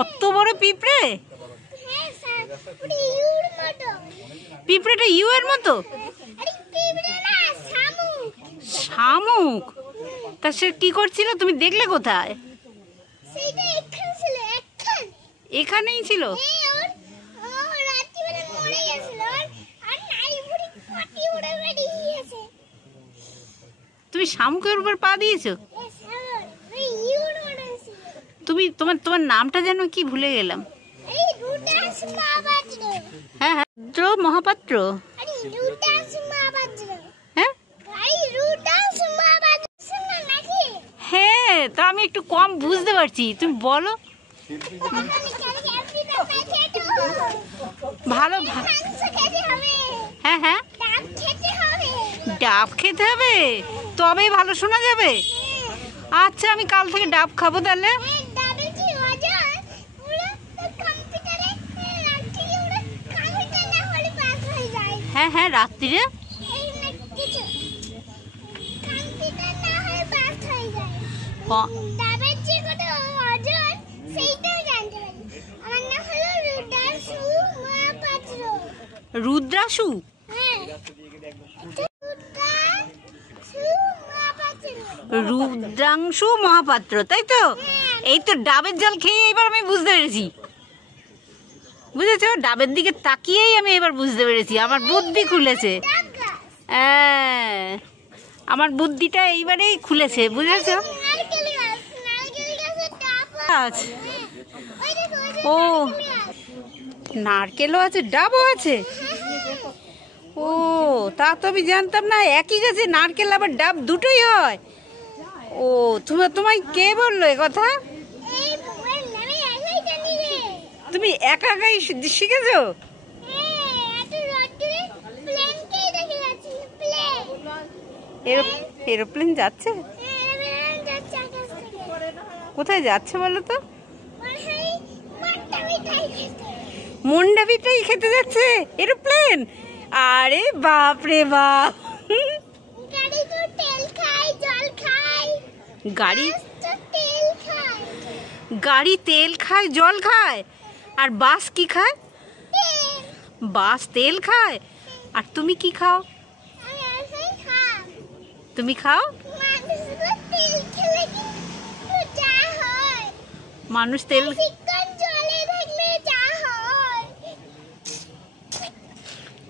অত বড় পিঁপড়ে? পিঁপড়েটা ইউ এর মতো? শামুক? তা সে কি করছিল, তুমি দেখলে কোথায়? এখানেই ছিল? তুমি শামুকের উপর পা দিয়েছো? তুমি তোমার নামটা যেন কি, ভুলে গেলাম। হ্যাঁ হ্যাঁ, রুদ্র মহাপাত্র। হ্যাঁ হ্যাঁ, তা আমি একটু কম বুঝতে পারছি, তুমি বলো। ভালো। হ্যাঁ হ্যাঁ, ডাব খেতে হবে, তবেই ভালো শোনা যাবে। আচ্ছা, আমি কাল থেকে ডাব খাবো তাহলে। হ্যাঁ হ্যাঁ, রাত্রিরে। রুদ্রাশু? রুদ্রাংশু মহাপাত্র, তাই তো? এই তো ডাবের জল খেয়ে এবার আমি বুঝতে পেরেছি, বুঝেছো? ডাবের দিকে তাকিয়েই আমি এবার বুঝতে পেরেছি, আমার বুদ্ধি খুলেছে। হ্যাঁ, আমার বুদ্ধিটা এইবারেই খুলেছে, বুঝেছো? ও, নারকেলও আছে, ডাবও আছে। ও, তা তো আমি জানতাম না, একই গাছে নারকেল আবার ডাব দুটোই হয়। ও, তোমায় কে বললো এ কথা? তুমি একা একাই শিখেছো? এরোপ্লেন যাচ্ছে? কোথায় যাচ্ছে বলো তো? মন্ডা মিঠাই খেতে যাচ্ছে এরোপ্লেন? আরে বাপ রে বাপ! গাড়ি তেল খায়, জল খায়, আর বাস কি খায়? বাস তেল খায়। আর তুমি কি খাও? তুমি খাও? মানুষ তেল।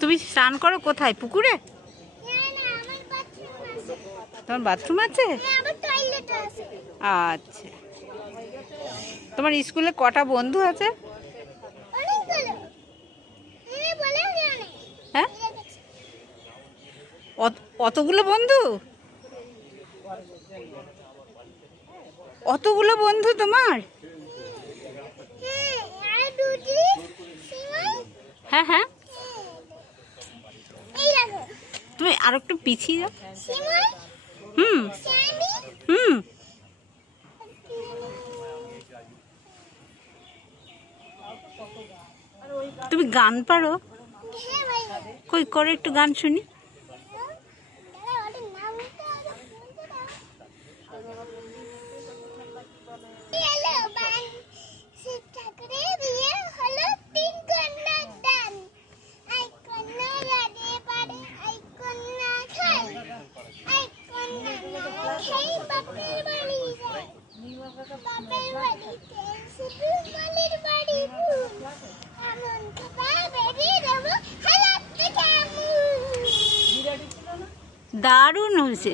তুমি স্নান করো কোথায়, পুকুরে? তোমার বাথরুম আছে? আচ্ছা, তোমার স্কুলে কটা বন্ধু আছে? হ্যাঁ, অতগুলো বন্ধু? অতগুলো বন্ধু তোমার? হ্যাঁ হ্যাঁ, তুমি আর একটু পিছিয়ে যাও। হুম হুম, তুমি গান পারো? কই করে একটু গান শুনি। দারুণ হয়েছে।